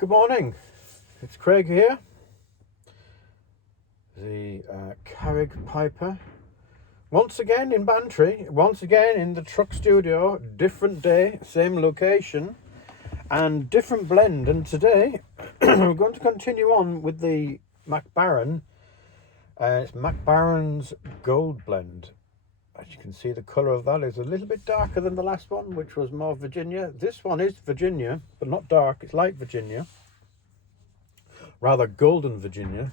Good morning, it's Craig here, the Carrig Piper, once again in Bantry, once again in the truck studio, different day, same location, and different blend. And today we're going to continue on with the Mac Baren. It's Mac Baren's Gold Blend. As you can see, the colour of that is a little bit darker than the last one, which was more Virginia. This one is Virginia, but not dark, it's light Virginia. Rather golden Virginia,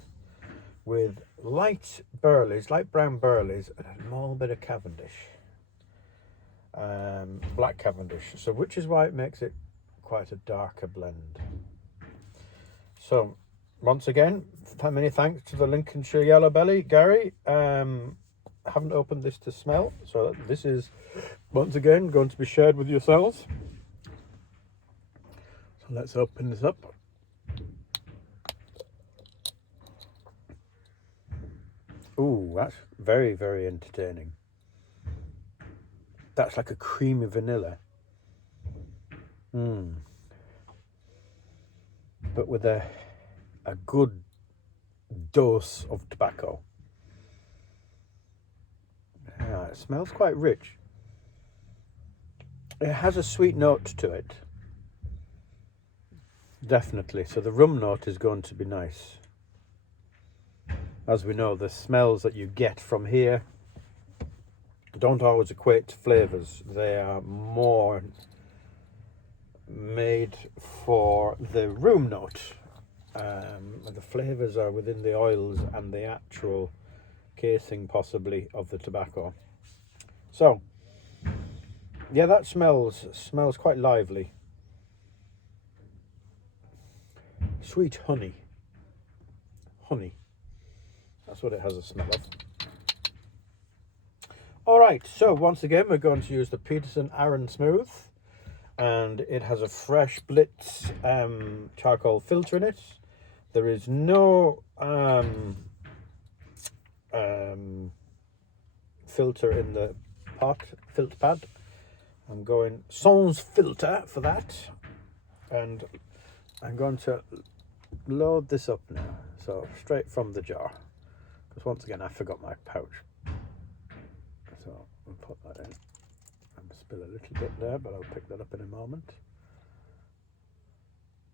with light burleys, light brown burleys, and a small bit of Cavendish. Black Cavendish, so which is why it makes it quite a darker blend. So, once again, many thanks to the Lincolnshire Yellow Belly, Gary. Haven't opened this to smell, so this is once again going to be shared with yourselves. So let's open this up. Ooh, that's very, very entertaining. That's like a creamy vanilla. But with a good dose of tobacco. Yeah, it smells quite rich. It has a sweet note to it. Definitely. So the rum note is going to be nice. As we know, the smells that you get from here don't always equate to flavours. They are more made for the room note. The flavours are within the oils and the actual casing, possibly, of the tobacco. So, yeah, that smells quite lively. Sweet honey. That's what it has a smell of. Alright, so once again we're going to use the Peterson Aron Smooth, and it has a fresh Blitz charcoal filter in it. There is no filter in the filter pad. I'm going sans filter for that, and I'm going to load this up now, so straight from the jar, because once again I forgot my pouch, so I'll put that in and spill a little bit there, but I'll pick that up in a moment.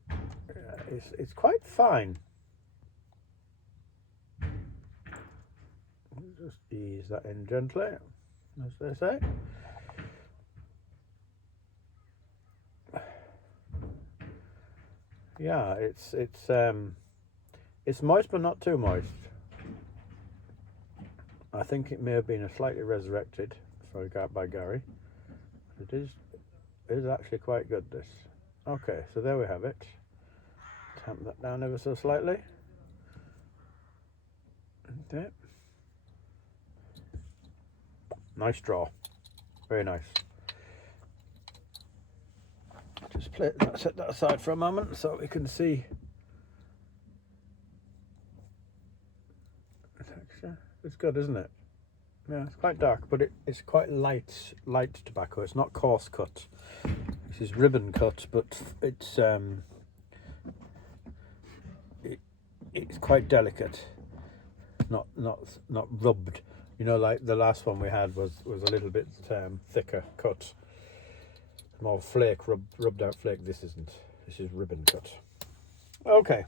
Yeah, it's quite fine. Just ease that in gently, as they say. Yeah, it's moist but not too moist. I think it may have been a slightly resurrected by Gary. It is actually quite good, this. Okay, so there we have it. Tamp that down ever so slightly. Okay. Nice draw. Very nice. Just set that aside for a moment so we can see the texture. It's good, isn't it? Yeah, it's quite dark, but it's quite light tobacco. It's not coarse cut. This is ribbon cut, but it's quite delicate. Not rubbed. You know, like the last one we had was a little bit thicker cut. More flake, rubbed out flake. This isn't. This is ribbon cut. Okay.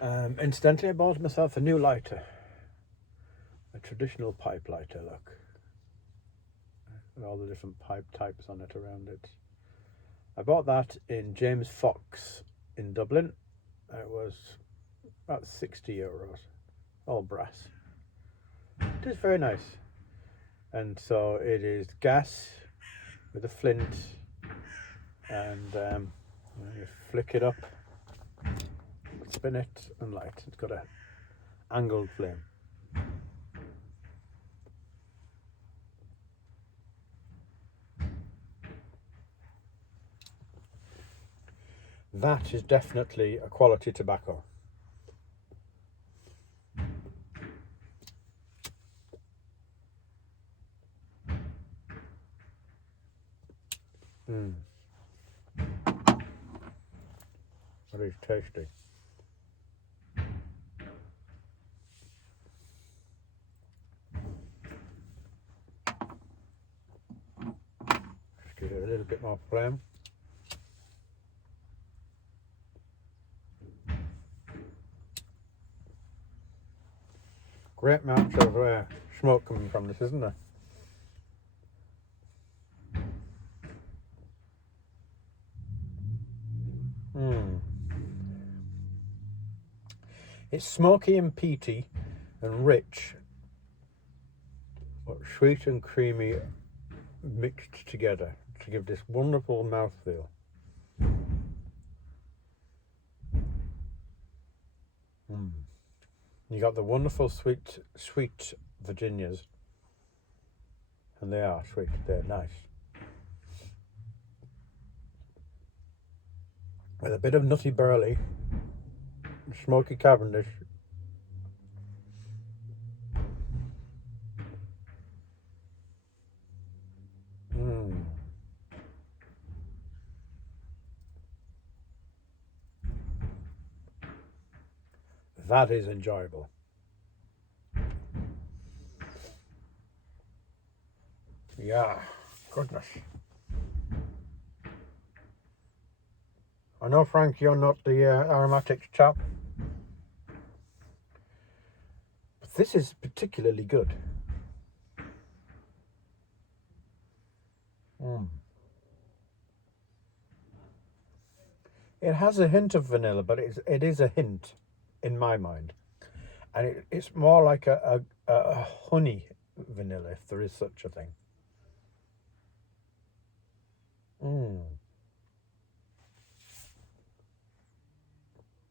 Incidentally, I bought myself a new lighter. A traditional pipe lighter, look. With all the different pipe types on it around it. I bought that in James Fox in Dublin. It was about €60. All brass. It is very nice. And so it is gas with a flint, and you flick it up, spin it, and light. It's got a angled flame. That is definitely a quality tobacco. That is tasty. Just give it a little bit more flame. Great amount of smoke coming from this, isn't there? It's smoky and peaty and rich, but sweet and creamy mixed together to give this wonderful mouthfeel. You got the wonderful sweet Virginias, and they are sweet, they're nice. With a bit of nutty burley, smoky Cavendish. That is enjoyable. Yeah, goodness. I know, Frank, you're not the aromatics chap, but this is particularly good. It has a hint of vanilla, but it is a hint in my mind, and it's more like a honey vanilla, if there is such a thing.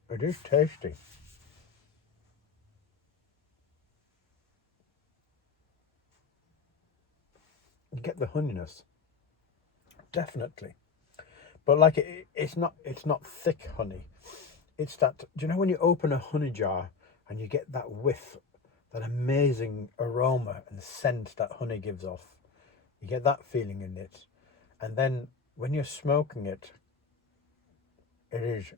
It is tasty. You get the honeyness, definitely, but like it's not thick honey. It's that, do you know when you open a honey jar and you get that whiff, that amazing aroma and scent that honey gives off? You get that feeling in it, and then when you're smoking it, it is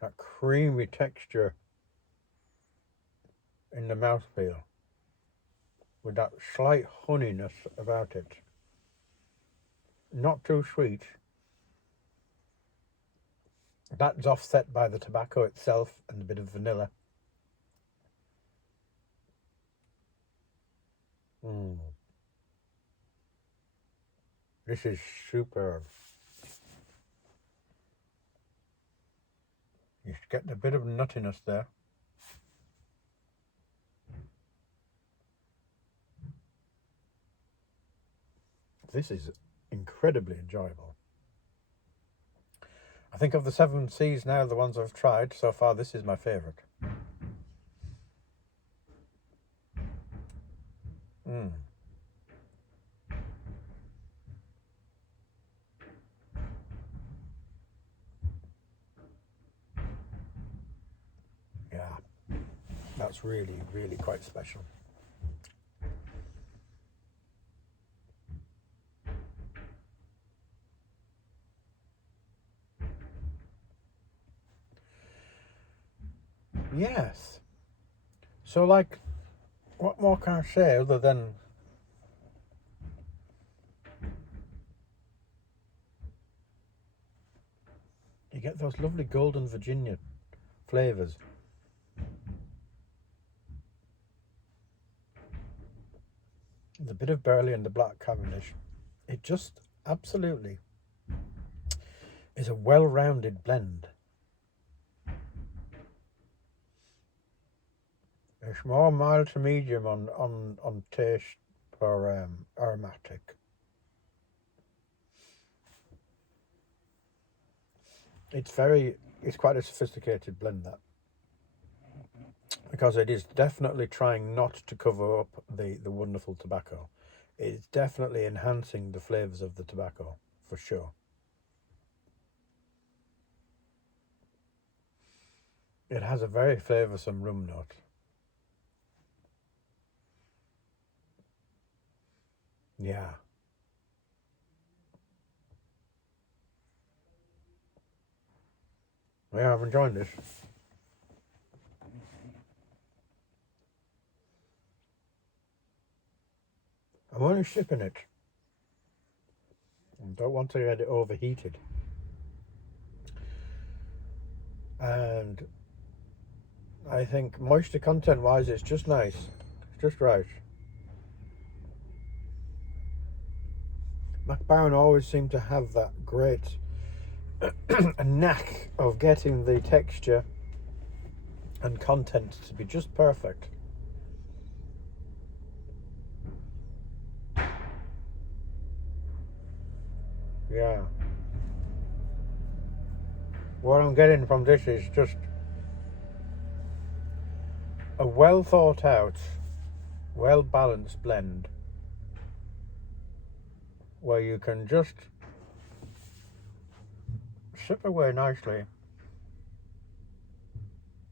that creamy texture in the mouthfeel with that slight honeyness about it. Not too sweet. That's offset by the tobacco itself and a bit of vanilla. This is superb. You get a bit of nuttiness there. This is incredibly enjoyable. I think of the 7 C's now, the ones I've tried so far, this is my favourite. Yeah, that's really, really quite special. Yes. So, like, what more can I say other than you get those lovely golden Virginia flavours. The bit of burley and the black Cavendish. It just absolutely is a well-rounded blend. It's more mild to medium on taste for aromatic. It's quite a sophisticated blend, that, because it is definitely trying not to cover up the wonderful tobacco. It's definitely enhancing the flavours of the tobacco, for sure. It has a very flavoursome rum note. Yeah. Yeah, I'm enjoying this. I'm only shipping it. I don't want to get it overheated. And I think moisture content wise it's just nice. It's just right. Mac Baren always seemed to have that great knack of getting the texture and content to be just perfect. Yeah. What I'm getting from this is just a well thought out, well balanced blend where you can just sip away nicely,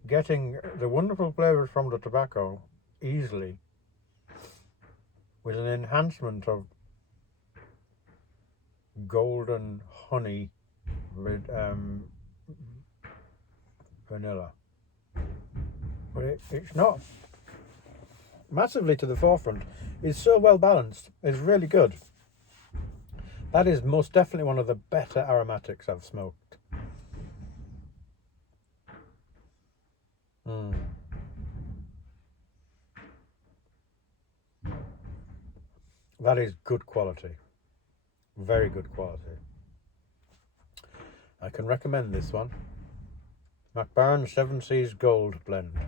getting the wonderful flavours from the tobacco easily with an enhancement of golden honey with vanilla. But it's not massively to the forefront. It's so well balanced. It's really good. That is most definitely one of the better aromatics I've smoked. That is good quality. Very good quality. I can recommend this one. Mac Baren 7 Seas Gold blend.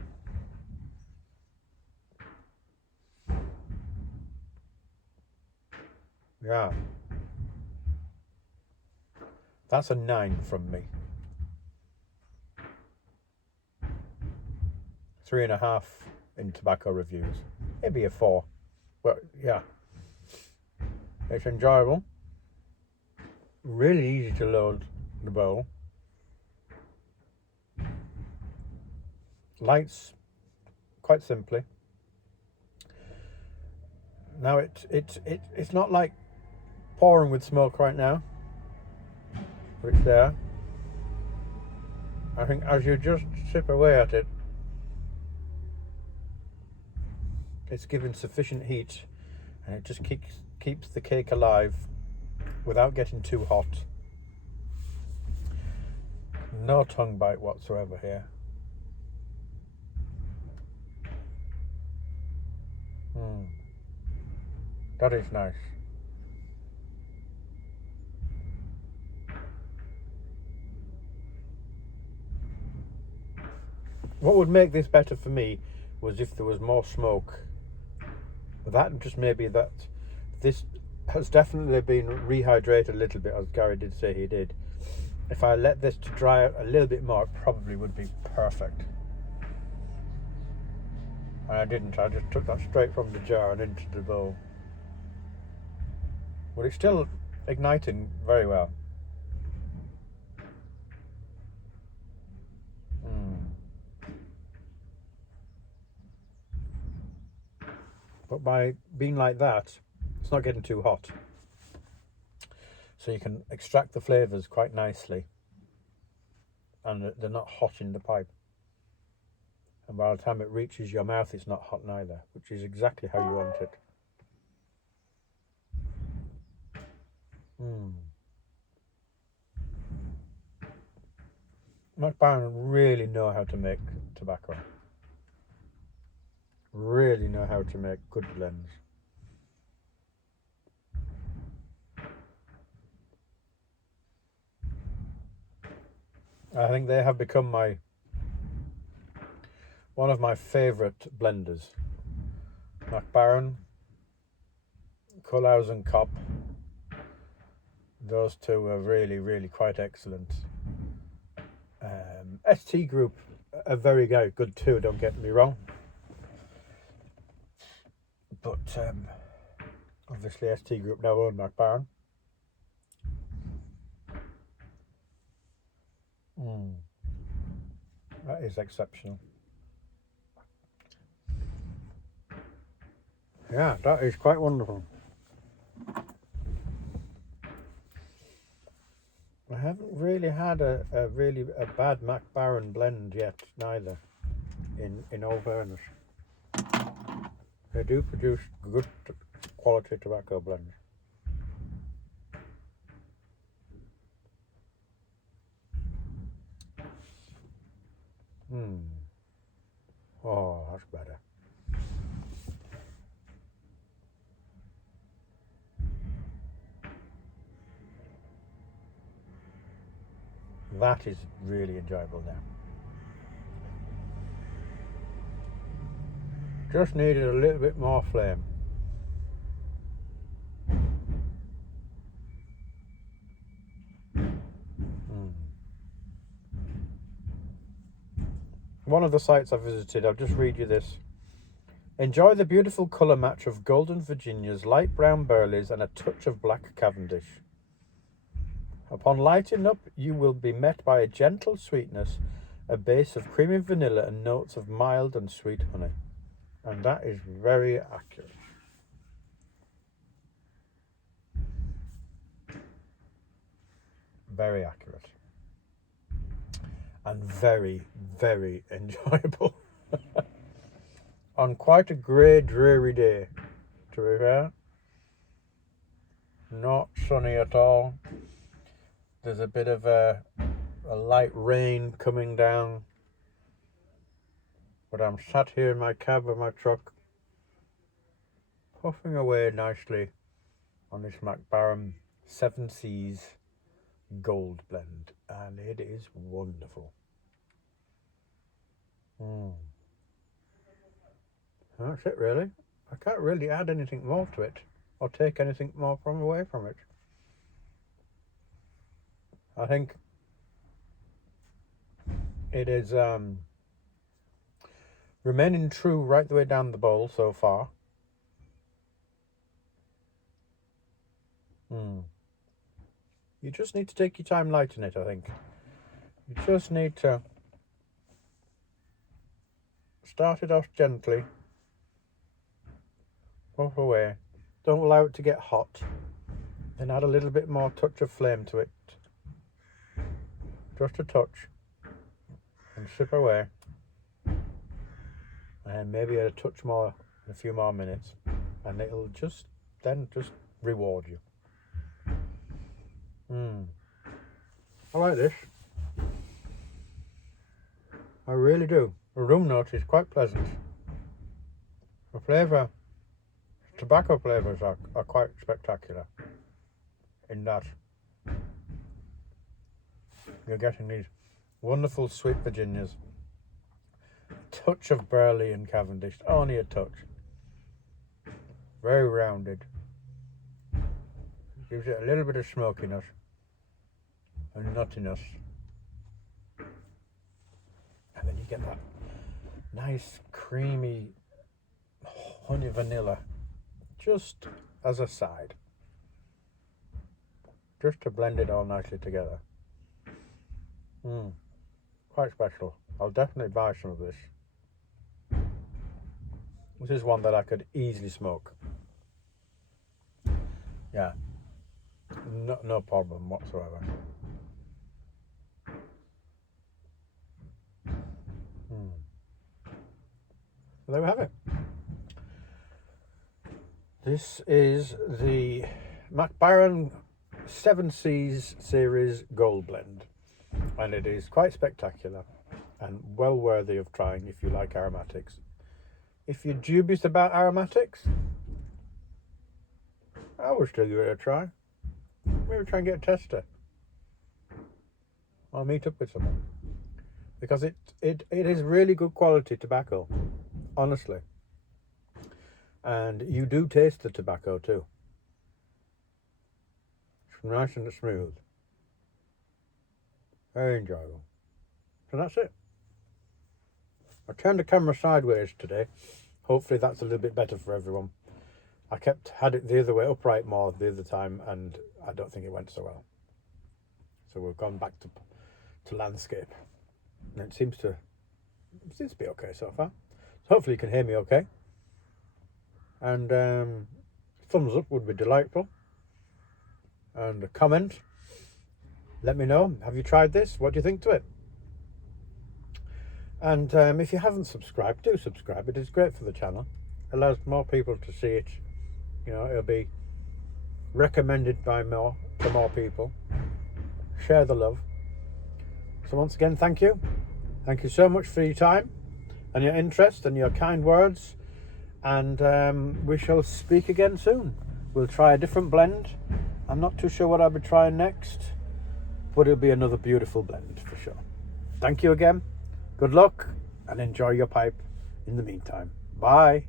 Yeah. That's a 9 from me. 3.5 in tobacco reviews. Maybe a 4. But yeah. It's enjoyable. Really easy to load the bowl. Lights quite simply. Now it's not like pouring with smoke right now, but it's there. I think as you just sip away at it, it's given sufficient heat, and it just keeps the cake alive without getting too hot. No tongue bite whatsoever here. That is nice. What would make this better for me was if there was more smoke. That just maybe that this has definitely been rehydrated a little bit, as Gary did say he did. If I let this to dry out a little bit more, it probably would be perfect. And I didn't. I just took that straight from the jar and into the bowl. But it's still igniting very well. But by being like that, it's not getting too hot. So you can extract the flavours quite nicely. And they're not hot in the pipe. And by the time it reaches your mouth, it's not hot neither, which is exactly how you want it. Mac Baren really know how to make tobacco. Really know how to make good blends. I think they have become one of my favourite blenders. Mac Baren, Culhouse and Cobb. Those two are really, really quite excellent. ST Group are very good too, don't get me wrong. But obviously ST Group now own Mac Baren. That is exceptional. Yeah, that is quite wonderful. I haven't really had a bad Mac Baren blend yet, neither, in all fairness. They do produce good quality tobacco blends. Oh, that's better. That is really enjoyable now. Just needed a little bit more flame. One of the sites I visited, I'll just read you this. Enjoy the beautiful colour match of golden Virginias, light brown Burleys and a touch of black Cavendish. Upon lighting up, you will be met by a gentle sweetness, a base of creamy vanilla and notes of mild and sweet honey. And that is very accurate. Very accurate. And very, very enjoyable. On quite a grey, dreary day, to be fair. Not sunny at all. There's a bit of a light rain coming down. But I'm sat here in my cab with my truck, puffing away nicely on this Mac Baren 7 Seas Gold blend. And it is wonderful. That's it, really. I can't really add anything more to it or take anything more away from it. I think it is remaining true right the way down the bowl so far. You just need to take your time lighting it, I think. You just need to start it off gently, puff away, don't allow it to get hot, then add a little bit more touch of flame to it, just a touch, and sip away, and maybe a touch more in a few more minutes, and it'll just reward you. I like this. I really do. The rum note is quite pleasant. The flavour, tobacco flavours are quite spectacular in that you're getting these wonderful sweet Virginias, a touch of Burley and Cavendish, only a touch, very rounded, gives it a little bit of smokiness and nuttiness, and then you get that nice creamy honey vanilla just as a side, just to blend it all nicely together. Quite special. I'll definitely buy some of this. This is one that I could easily smoke. Yeah, no problem whatsoever. There we have it. This is the Mac Baren 7 Seas series gold blend, and it is quite spectacular and well worthy of trying if you like aromatics. If you're dubious about aromatics, I would still give it a try. Maybe try and get a tester. I'll meet up with someone, because it is really good quality tobacco, honestly. And you do taste the tobacco too. It's nice and smooth. Very enjoyable. So that's it. I turned the camera sideways today. Hopefully that's a little bit better for everyone. I had it the other way, upright more the other time, and I don't think it went so well. So we've gone back to landscape, and it seems to be okay so far. So hopefully you can hear me okay. And thumbs up would be delightful, and a comment, Let me know. Have you tried this? What do you think to it? And if you haven't subscribed, do subscribe. It is great for the channel. It allows more people to see it. You know, it'll be recommended to more people. Share the love. So once again, thank you. Thank you so much for your time and your interest and your kind words. And we shall speak again soon. We'll try a different blend. I'm not too sure what I'll be trying next, but it'll be another beautiful blend for sure. Thank you again. Good luck and enjoy your pipe in the meantime. Bye.